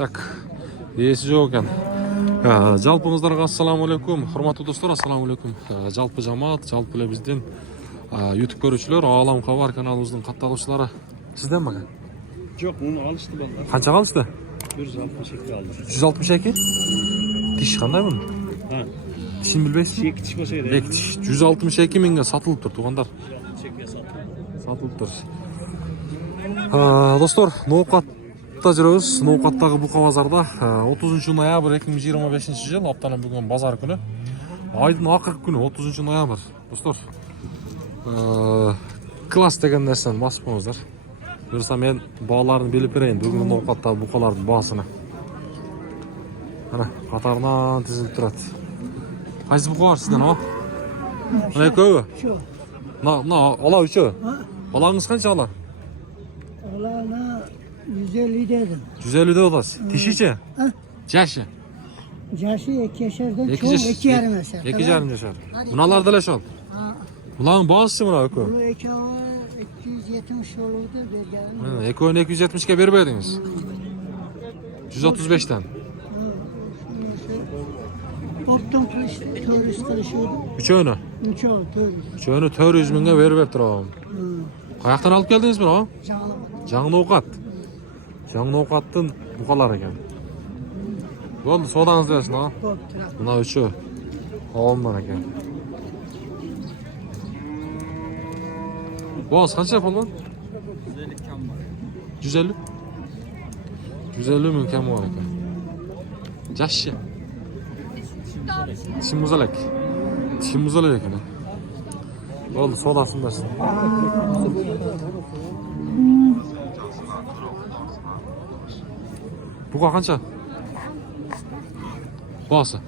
Так, есі жоқ екен. Жалпыңыздарға ассаламу-алейкум. Құрметті достар, ассаламу-алейкум. Жалпы жамаат, жалпы эле биздин YouTube көрүүчүлөр, Алам Хабар каналыбыздын катталуучулары. Сизден бага? Жоқ, муну алышты балдар. Канчага алышты? 162 алды. 162? Тиш кандай мунун? Ha. Тишин билбейсизби? Эки тиш болсо керек. Эки тиш 162 миңге сатылып тур, туугандар. Чекке сатылды. Сатылып тур. Достор, ноокатта жүрөбүз. Ноокаттагы бука базарда 30 ноябрь 2025 жыл, аптанын бүгүн базар күнү. Айдын акыркы күнү 30 ноябрь. Достор, класс деген нерсени басып коюңуздар. Буюрса мен бааларын билип берейин. Бүгүн ноокаттагы букалардын баасына. Ana қатарынан тізіліп тұрады. Қайсы бұқа бар сізден, ала? Мына екеуі? Мына ала үші? Алаңыз қанша ала? Alana 150 dedim. 150 de odası. Dişi çe? Caşı? Yaşı 2 yaşardan çok 2 yarım yaşar. 2 yarım yaşar. Bunalar da leş ol. Bunların bağısı mı ökü? Bunu 270 olurdu vereceğim. Eköğünü 270'ke vermediniz. 135'ten. Optum turist kılışıyordu. Üçöğünü? Üçöğünü 400 minge verip duralım. Kayaktan alıp geldiniz mi o? Жаңы ноқат. Жаңы ноқаттың бұқалар екен. Болды, содаңыз берсін, а? Мына үші алынған екен. Боғыз, қанша полған? 150 кам бар. 150? 150 мың кем бар екен. Жашы. Тишим мұзалек. Тишим мұзалек екен. Болды, содасын берсін. Buka kança? Boğası?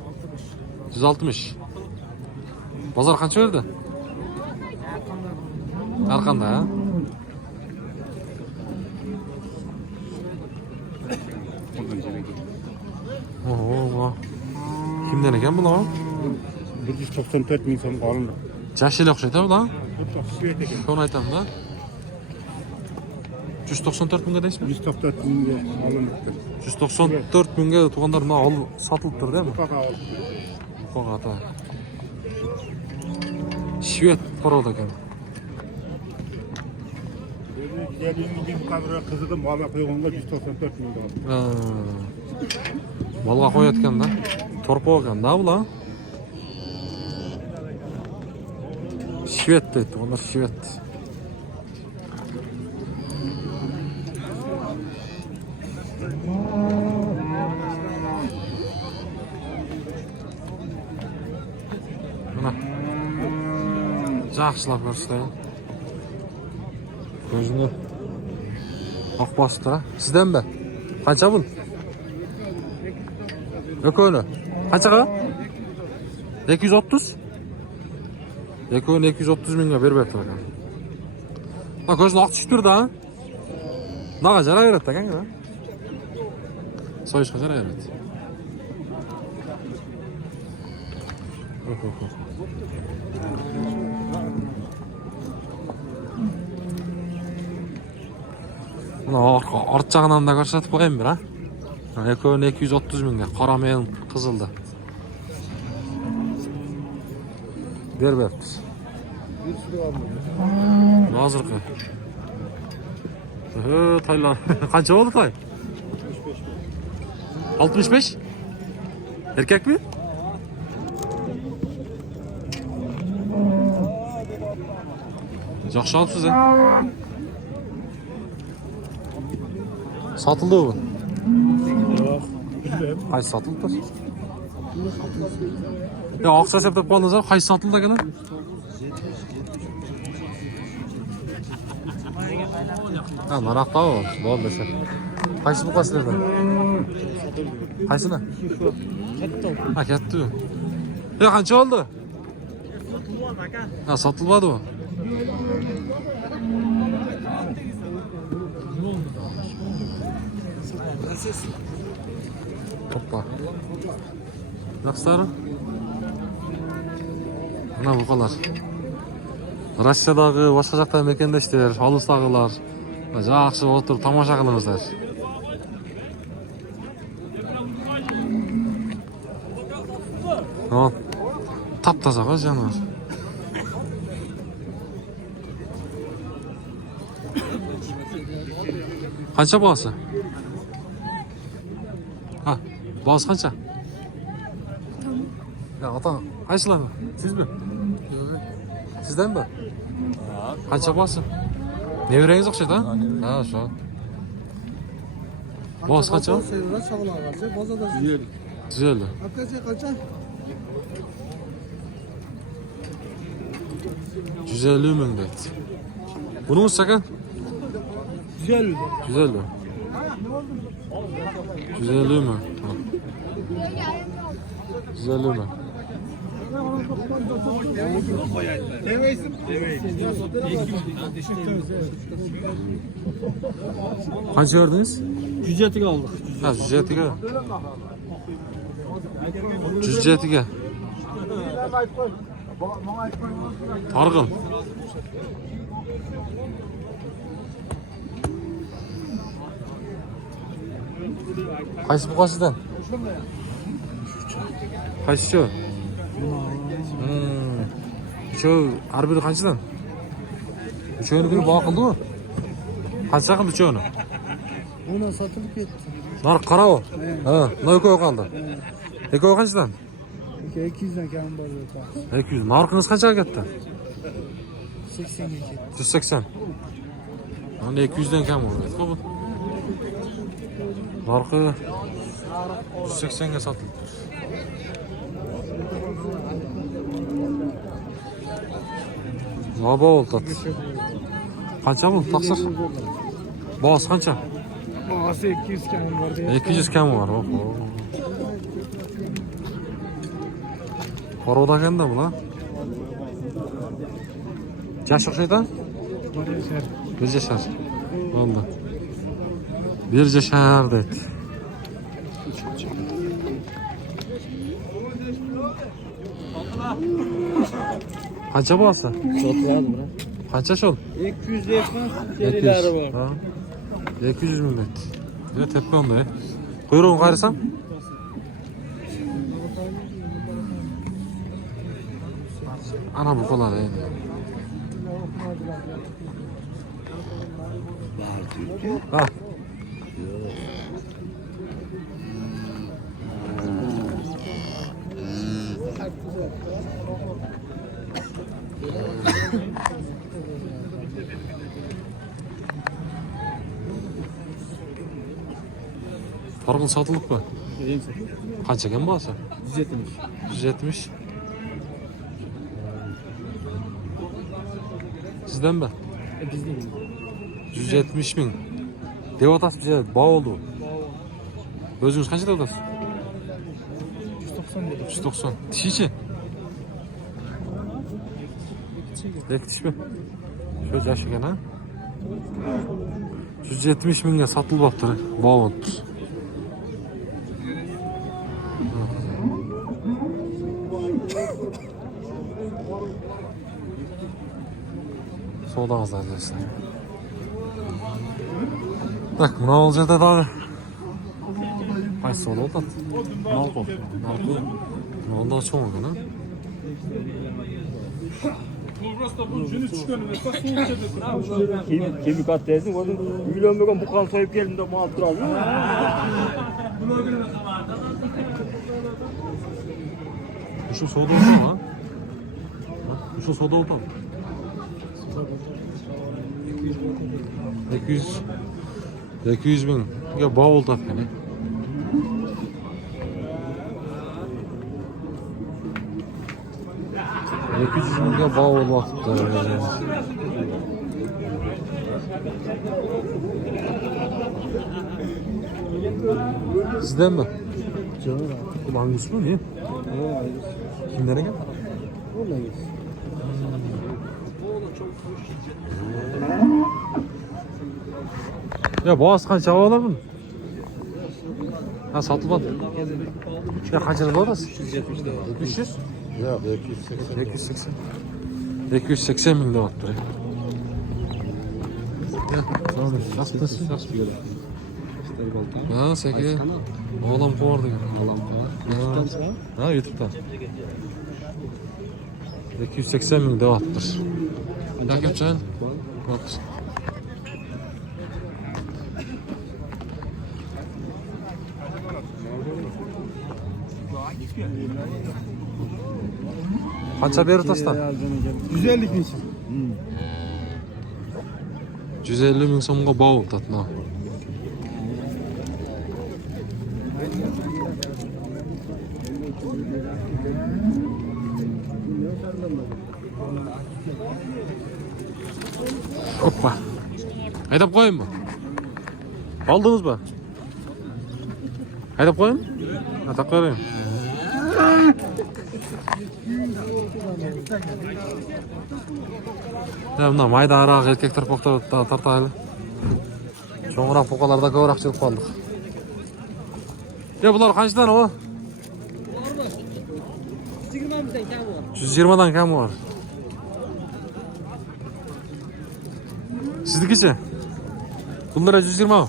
160. Bazar kança verdi? Arkanda ha? Oho. Kimden eken bu lan? 194 min so'm olindi. Jaşıyla okşaydı bu lan? Şunu aytam da. 194 mingga deysizmi? 194 minga olindi. 194 mingga tuğanlar mına al satılıp dur değil mi? Buqa ata. Şvet poroda ekan. Gelin kamera kızıdı mala koyğonga 194 min oldu. Malga koyatkan da. Torpo ekan da bu lan. Şvet deydi, onlar şvet. Жақсылап көрсетейін. Көзіні ақ басты. Сізден бе? Қанша бұл? Екеуіні? Қаншаға? 230? Екеуіні 230 мыңға беріп тұр екен. Көзіні ақ түсіп тұр да? Наға жара береді екен ба? Сойышқа жара береді. Арт жағынан да көрсетіп қойайын бір, а? Екеуін 230 мыңға, қара мен қызылды. Беріппіз. Азырқы. Тайлар. Қанша болды тай? 65? Еркек бе? Жақшы алыпсыз, ә? Satıldı bu. Qaysi satıldı? Ya ақша септеп қалдыңыздар, qaysi satıldı ekan? Ha, naraqta o. Bo'ldi desa. Qaysi buqa sizlarda? Qaysini? Ha, ketdi. Ya qancha oldi? Ha, satılmadı o. Hoppa. Naqsları? Mana buqalar. Rossiyadagi boshqa joqda mekendashlar, alısdagılar. Жақсы отырып тамаша қылыңыздар. Tamam. Taptaza kız canavar. Qancha bağısı? Ha, bağısı qancha? Ya ata, qaysilar? Sizmi? Sizden mi? Qancha bağısı? Nevreniz o'xshaydi, ha? Ha, shu. Bağısı qancha? 150. Kaça? 150 ming deydi. Bunun sakan? 150. 150. 150 mi? 150 mi? Kaç verdiniz? 107'ye aldık. Ha, 107'ye. 107'ye. Targın. Qaysi buqasidan? Qaysi shu? Shu har biri qanchadan? Uchovini bir boqildi-ku. Qancha qildi uchovini? Buna satılıp gitti. Nar qarao. Ha, no'koy qoldi. Ekoy qanchadan? 200'den kendi bağlı. 200. Narxınız qanchaga ketdi? 80'e gitti. 180. Hani 200'den kam oldu. Bu. Narxı 180'ga satıldı. Baba oldu. Qancha bu taqsir? Boğaz qancha? Bağısı 200 kendi var. 200 kam var. Oho. Qorada ekanda bular. Yaş o'xshaydi? Bir yashar. Bo'ldi. Bir yashar deydi. Qancha bo'lsa? Sotiladi bura. Qancha shol? 200 deyapman. Serilari var. Ha. 200 ming deydi. Ya tepa onda. Quyrug'ini qarasam? Ana bu qolar endi. Ha. Targın satılık mı? Kaç eken bağısı? 170. 170. Sizden mi? Bizden. 170 bin. Devatas bize bağ oldu. Özünüz kaç devatas? 190 dedi. 190. Dişi için. Tek diş mi? Şöyle yaş eken ha? 170 binge satılıp attır. Bağ oldu. Soğudağızlar arkadaşlar. Bak buna olacak da daha. Ay soğudu oldu. Nalko. Ondan çok oldu ha. Kemik at dersin, onu milyon milyon bu kan soyup geldim de mal duralım. Şu soğudu oldu mu? Şu soğudu oldu. 200 bin. Ya bağ oldu yani. Ya bağ oldu vakti. Sizden mi? Bu Angus mu ne? Kimlere gel? Ya boğaz kaça alalım? Ha satılmadı. Ya kaça lira orası? 300. Yok 280. 280. 280 bin lira attı. Ya, tamam. Nasıl bir göre? Ha, seki. Oğlan kovar degan. Ha, YouTube'da. 280 ming deyaptir. Yakupcan. Bo'pti. Qancha berib tasdan? 150 bin so'm. 150 ming so'mga bo'p tatma. Hoppa. Haydab qo'yaymi? Oldingizmi? Haydab qo'yaymi? Atab qo'yayım. Ya bundan maydaroq erkek tarpoqda tartaylı. Çoğunroq poqalarda ko'proq chiqib qoldik. Ya bular qanchadan o? 120 dan kam var. Siznikichi? Bunlar 120 mi?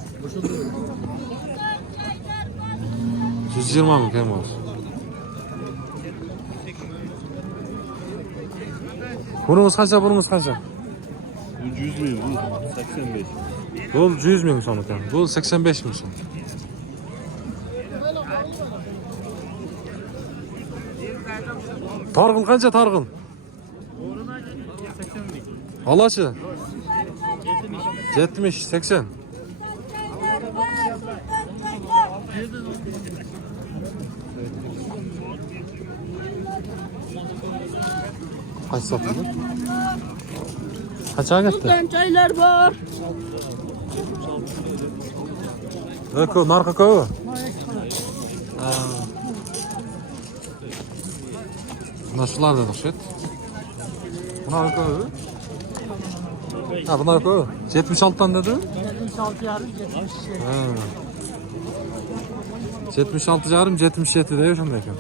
120 mi kam var? Bunumuz qancha, bunumuz qancha? 100 ming, 85. Bu 100 ming so'm ekan. Bu 85 ming so'm. Targ'il qancha targ'il? Alachi? 70, 80. Kaç satıldı? Kaça gitti? Buradan çaylar var. Ökü, narka köy. Nasıllar dedik şet? Bunlar köy. Ha, bunlar köy. 76'dan dedi. 76 yarım 77. 76 yarım 77 de şunday ekan.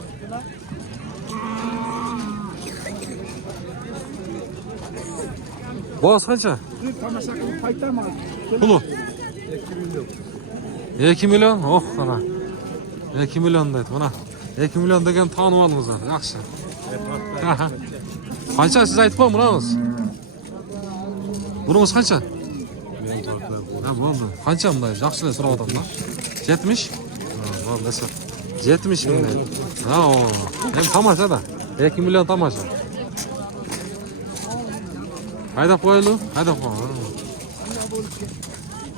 Boğaz kaça? Pulu. 2 milyon. Oh ana. 2 milyon deydi buna. 2 milyon degen tanып aldыңыздар. Yaxshi. Qancha siz aytib qo'ying bunamiz? Bunimiz qancha? Ha, bo'ldi. Qancha bunday? Yaxshilab so'rab o'taman. 70? Ha, bo'ldi, desa. 70 ming deydi. Ha, o. Hem tamasha da. 2 milyon tamasha. Haydab qo'yaylik. Haydab qo'y.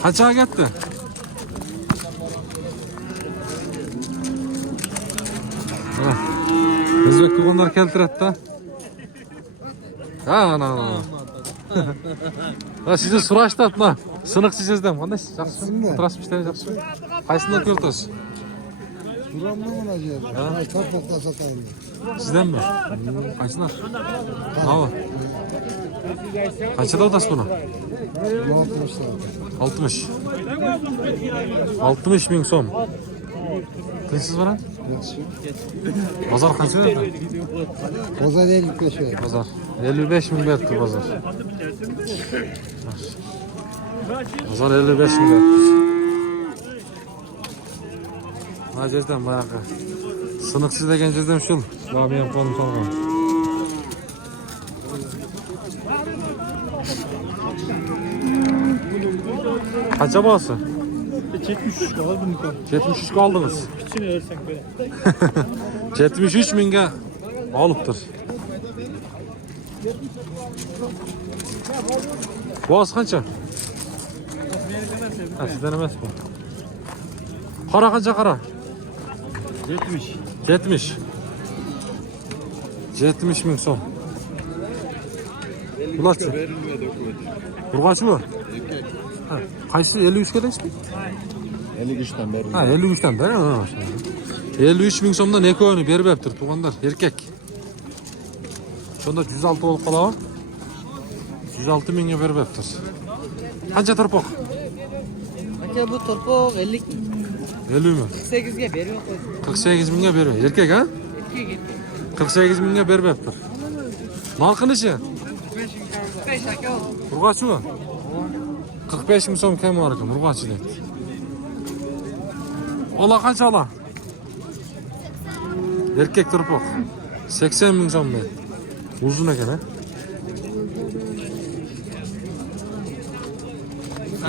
Qanchaga ketdi? O'zbek tuğanlar keltiradi da. Ha, ana. Ha, sizni so'rashdi mana. Siniq sizdan qanday? Yaxshimi? Transportdan yaxshimi? Qaysidan keltirsiz? Buramda mı olacak? Ha, çok nokta satayım. Sizdenmi? Qanchadan? Hava. Qanchada otasiz buni? 60. 60 ming so'm. Tinchsiz baran? Bozor qancha berdi? Bozar 55 ver. Bozor 55 ming berdi bozor. Bozor 55 ming berdi. Mana yerdan bayağı. Siniqsiz degan yerdan shul. Babi ham qo'lim solgan. Qancha bo'lsa? 73 kaldı mı? 73 ga oldingiz. İçine versek böyle. 73 mingga olibdir. Boz qancha? Ha, sizdan emas bu. Qora qancha qora? 70. 70. 70 ming so'm. Bularchi? Urg'ochi bu? Ha, qaysi 53 ga deysiz? 53'ten beri. Ha, 53'ten beri. 53 ming so'mdan eko'ni berib beribdir tuğanlar, erkek. Şunda 106 bo'lib qoladi. 106 mingga berib beribdir. Qancha turpoq? Aka bu torpoq 50 50 mi? 48 ga beriyor. 48 mingga berib. Erkek ha? 48 mingga berib beribdir. Narxinichi? 5 aka. Urg'ochi bu? 45 ming so'm kam bor ekan, urg'ochi deydi. Ola qancha ola? Erkek turpoq. 80 ming so'm deydi. Uzun ekan, ha?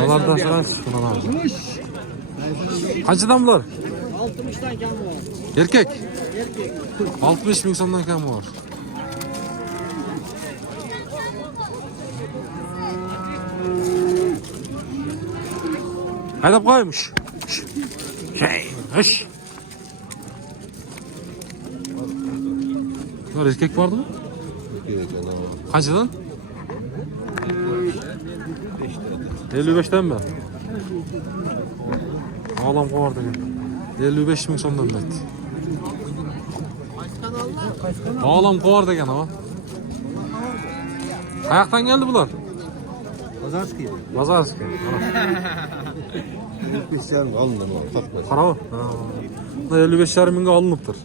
Ulardan so'raymiz bunadan. Qanchadan bular? 60'dan kam var. Erkek. Erkek. 60 ming so'mdan kam bor. Haydab qo'ymuş. Hış. Bunlar erkek vardı mı? Kaçıdan? 55'ten mi? Ağlam kovardı. 55 ming so'mdan deydi. Ağlam kovardı ekan ama. Qayerdan geldi bular? Pazarski. Bazarski. İsyan alındı mı? Takma. Qara. 55,5 mingga olinibdir.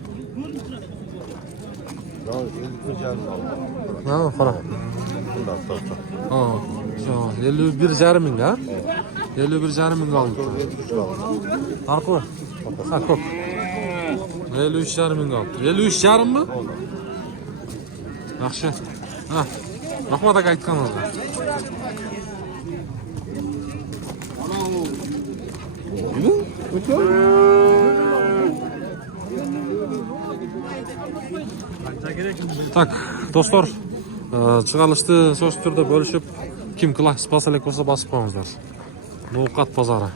Ya 50 aldı. Ha, qara. Bundan sonra. Ha, 51,5 mingga. 51,5 mingga olinibdir. Arqı. Ha, ko'p. 53,5 mingga olibdir. 53,5 mi? Yaxshi. Ha. Rahmat aka aytganingizga. Tak, dostlar, chiqarishni so'z turda bo'lishib, kim klass basalak bo'lsa bosib qo'yingizlar. Novqat bozori.